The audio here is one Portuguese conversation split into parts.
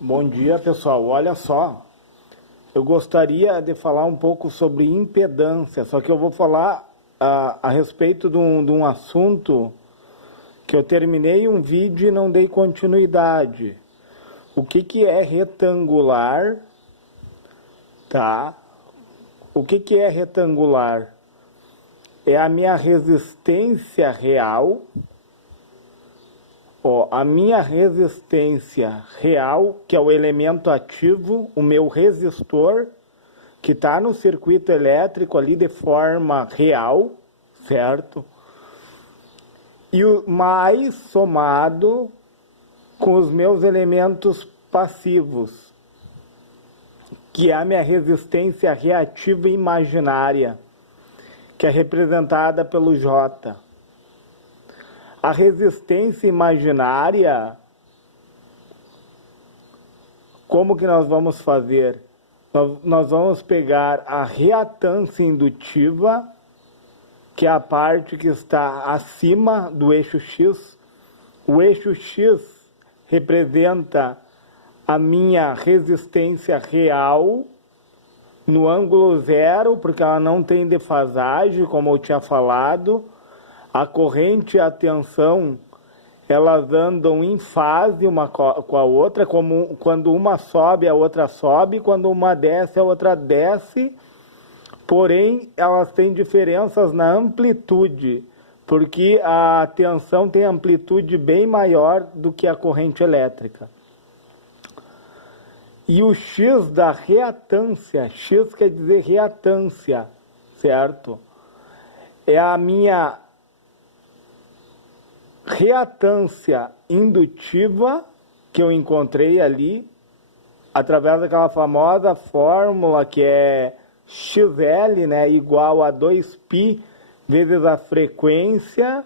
Bom dia, pessoal. Olha só, eu gostaria de falar um pouco sobre impedância, só que eu vou falar a respeito de um assunto que eu terminei um vídeo e não dei continuidade. O que é retangular, tá? O que é retangular? É a minha resistência real. A minha resistência real, que é o elemento ativo, o meu resistor, que está no circuito elétrico ali de forma real, certo? E o mais somado com os meus elementos passivos, que é a minha resistência reativa imaginária, que é representada pelo J. A resistência imaginária, como que nós vamos fazer? Nós vamos pegar a reatância indutiva, que é a parte que está acima do eixo X. O eixo X representa a minha resistência real no ângulo zero, porque ela não tem defasagem, como eu tinha falado. A corrente e a tensão, elas andam em fase uma com a outra, como quando uma sobe, a outra sobe, quando uma desce, a outra desce, porém elas têm diferenças na amplitude, porque a tensão tem amplitude bem maior do que a corrente elétrica. E o X da reatância, X quer dizer reatância, certo? É a minha reatância indutiva que eu encontrei ali através daquela famosa fórmula que é XL, né, igual a 2π vezes a frequência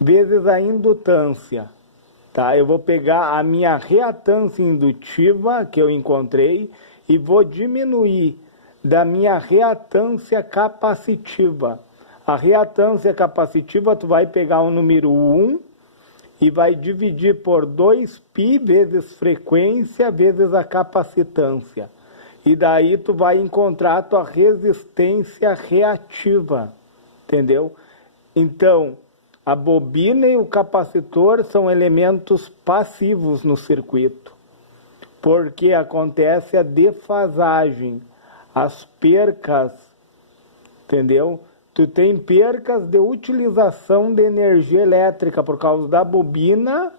vezes a indutância, tá? Eu vou pegar a minha reatância indutiva que eu encontrei e vou diminuir da minha reatância capacitiva. A reatância capacitiva, tu vai pegar o número 1 e vai dividir por 2π vezes frequência vezes a capacitância. E daí tu vai encontrar a tua resistência reativa, entendeu? Então, a bobina e o capacitor são elementos passivos no circuito, porque acontece a defasagem, as percas, entendeu? Tu tem percas de utilização de energia elétrica por causa da bobina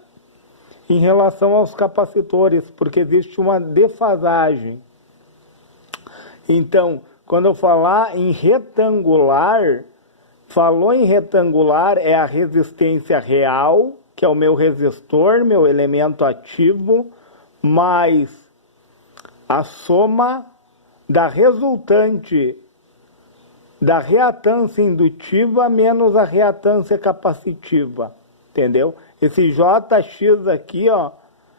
em relação aos capacitores, porque existe uma defasagem. Então, quando eu falar em retangular, falou em retangular é a resistência real, que é o meu resistor, meu elemento ativo, mais a soma da resultante da reatância indutiva menos a reatância capacitiva, entendeu? Esse Jx aqui, ó,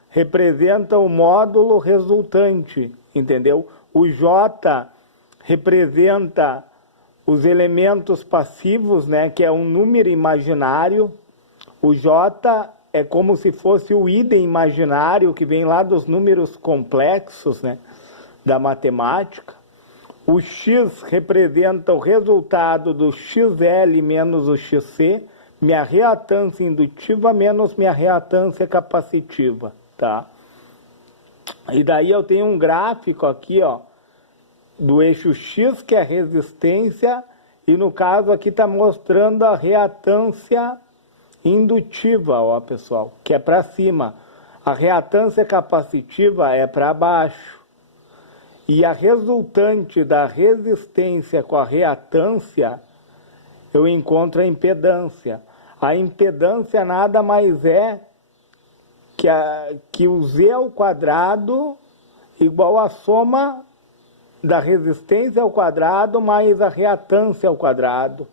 representa o módulo resultante, entendeu? O J representa os elementos passivos, né, que é um número imaginário. O J é como se fosse o idem imaginário que vem lá dos números complexos, né, da matemática. O X representa o resultado do XL menos o XC, minha reatância indutiva menos minha reatância capacitiva, tá? E daí eu tenho um gráfico aqui, ó, do eixo X, que é resistência, e no caso aqui está mostrando a reatância indutiva, ó, pessoal, que é para cima. A reatância capacitiva é para baixo. E a resultante da resistência com a reatância, eu encontro a impedância. A impedância nada mais é que o Z ao quadrado igual a soma da resistência ao quadrado mais a reatância ao quadrado.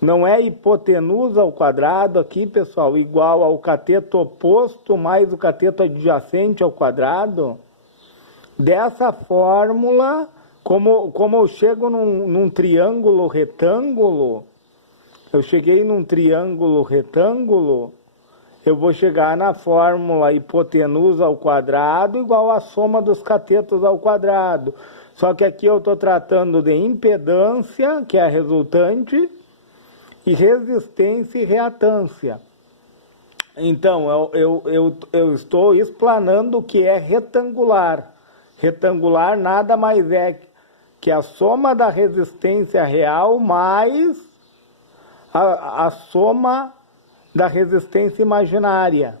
Não é hipotenusa ao quadrado aqui, pessoal, igual ao cateto oposto mais o cateto adjacente ao quadrado. Dessa fórmula, como eu chego num triângulo retângulo, eu cheguei num triângulo retângulo, eu vou chegar na fórmula hipotenusa ao quadrado igual a soma dos catetos ao quadrado. Só que aqui eu estou tratando de impedância, que é a resultante, e resistência e reatância. Então, eu estou explanando o que é retangular. Retangular nada mais é que a soma da resistência real mais a soma da resistência imaginária.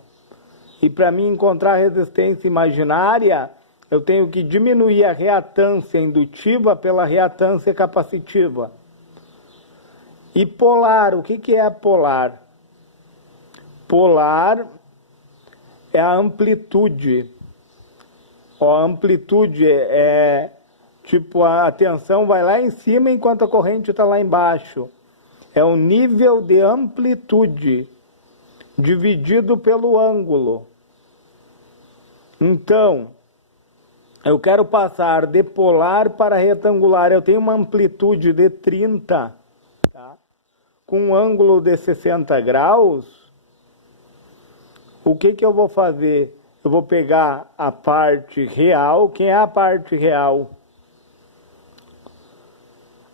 E para mim encontrar a resistência imaginária, eu tenho que diminuir a reatância indutiva pela reatância capacitiva. E polar, o que é polar? Polar é a amplitude. A amplitude é tipo a tensão vai lá em cima enquanto a corrente está lá embaixo. É o nível de amplitude dividido pelo ângulo. Então, eu quero passar de polar para retangular. Eu tenho uma amplitude de 30, tá? Com um ângulo de 60 graus. O que eu vou fazer? Eu vou pegar a parte real. Quem é a parte real?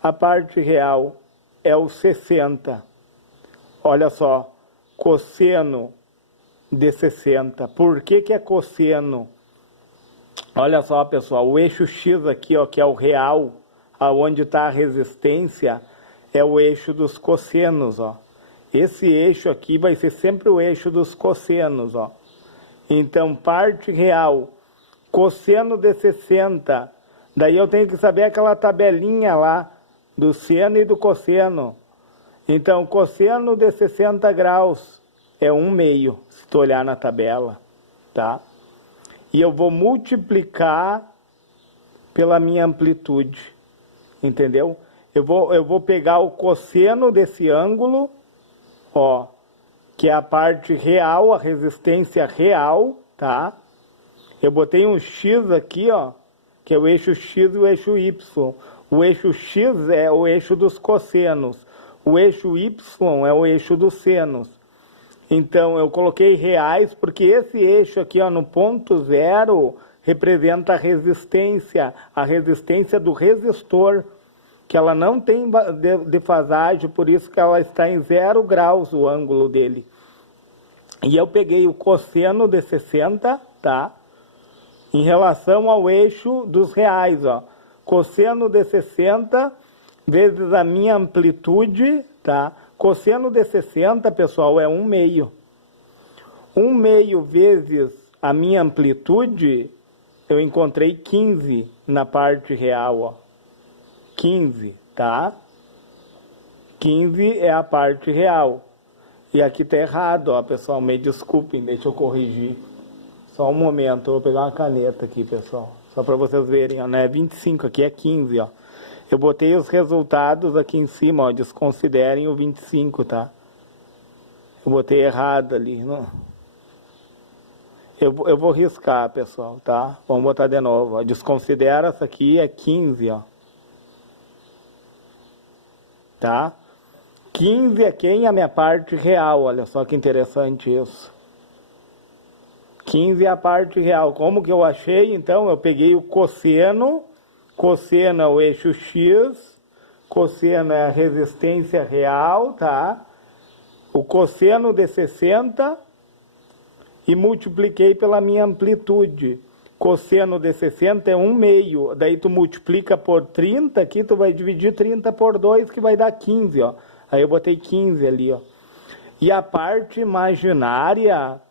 A parte real é o 60. Olha só, cosseno de 60. Por que é cosseno? Olha só, pessoal, o eixo X aqui, ó, que é o real, aonde está a resistência, é o eixo dos cossenos, ó. Esse eixo aqui vai ser sempre o eixo dos cossenos, ó. Então, parte real, cosseno de 60. Daí eu tenho que saber aquela tabelinha lá, do seno e do cosseno. Então, cosseno de 60 graus é 1/2, se tu olhar na tabela, tá? E eu vou multiplicar pela minha amplitude, entendeu? Eu vou pegar o cosseno desse ângulo, ó, que é a parte real, a resistência real, tá? Eu botei um X aqui, ó, que é o eixo X e o eixo Y. O eixo X é o eixo dos cossenos. O eixo Y é o eixo dos senos. Então, eu coloquei reais porque esse eixo aqui, ó, no ponto zero, representa a resistência do resistor, que ela não tem defasagem, por isso que ela está em 0 graus o ângulo dele. E eu peguei o cosseno de 60, tá? Em relação ao eixo dos reais, ó. Cosseno de 60 vezes a minha amplitude, tá? Cosseno de 60, pessoal, é 1/2. 1/2 vezes a minha amplitude, eu encontrei 15 na parte real, ó. 15, tá? 15 é a parte real. E aqui tá errado, ó, pessoal, me desculpem, deixa eu corrigir. Só um momento, eu vou pegar uma caneta aqui, pessoal. Só para vocês verem, ó, não é 25, aqui é 15, ó. Eu botei os resultados aqui em cima, ó, desconsiderem o 25, tá? Eu botei errado ali, não. Eu vou riscar, pessoal, tá? Vamos botar de novo, ó. Desconsidera essa aqui, é 15, ó. Tá? 15 é quem? A minha parte real, olha só que interessante isso. 15 é a parte real. Como que eu achei? Então, eu peguei o cosseno. Cosseno é o eixo X. Cosseno é a resistência real, tá? O cosseno de 60 e multipliquei pela minha amplitude. Cosseno de 60 é 1/2. Daí tu multiplica por 30, aqui tu vai dividir 30 por 2, que vai dar 15, ó. Aí eu botei 15 ali, ó. E a parte imaginária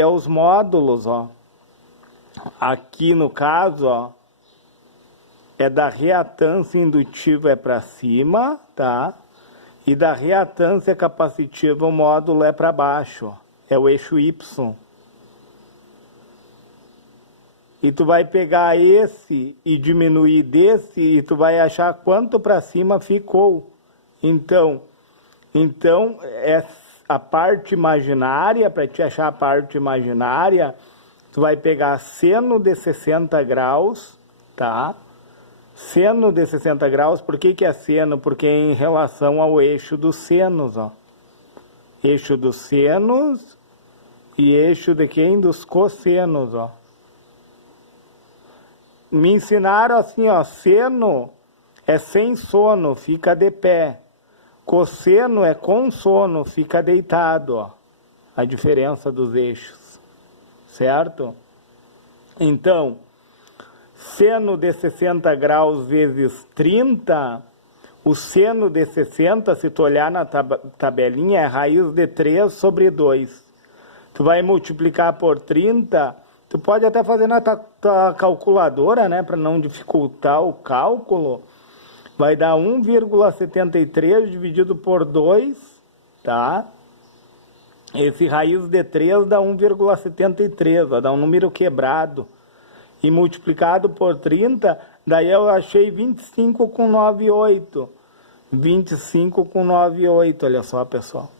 é os módulos, ó. Aqui no caso, ó, é da reatância indutiva é para cima, tá? E da reatância capacitiva o módulo é para baixo, ó. É o eixo Y. E tu vai pegar esse e diminuir desse e tu vai achar quanto para cima ficou. Então é a parte imaginária, para te achar a parte imaginária, tu vai pegar seno de 60 graus, tá? Seno de 60 graus, por que é seno? Porque é em relação ao eixo dos senos, ó. eixo dos senos e eixo de quem? Dos cossenos, ó. Me ensinaram assim, ó, seno é sem sono, fica de pé. Cosseno é com sono, fica deitado, ó. A diferença dos eixos, certo? Então, seno de 60 graus vezes 30, o seno de 60, se tu olhar na tabelinha, é raiz de 3 sobre 2. Tu vai multiplicar por 30, tu pode até fazer na tua calculadora, né, para não dificultar o cálculo. Vai dar 1,73 dividido por 2, tá? Esse raiz de 3 dá 1,73, vai dar um número quebrado. E multiplicado por 30, daí eu achei 25,98. 25,98, olha só, pessoal.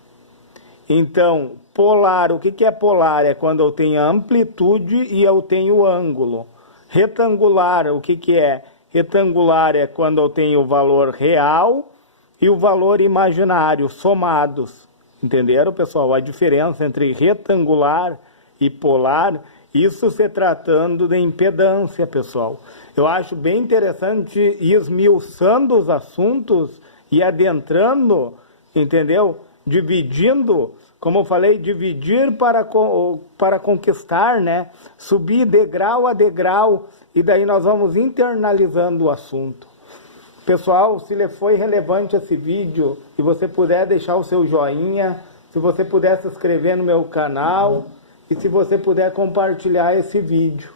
Então, polar, o que é polar? É quando eu tenho amplitude e eu tenho ângulo. Retangular, o que é? Retangular é quando eu tenho o valor real e o valor imaginário somados. Entenderam, pessoal? A diferença entre retangular e polar, isso se tratando de impedância, pessoal. Eu acho bem interessante ir esmiuçando os assuntos e adentrando, entendeu? Dividindo, como eu falei, dividir para conquistar, né? Subir degrau a degrau, e daí nós vamos internalizando o assunto. Pessoal, se lhe foi relevante esse vídeo e você puder deixar o seu joinha, se você puder se inscrever no meu canal e se você puder compartilhar esse vídeo.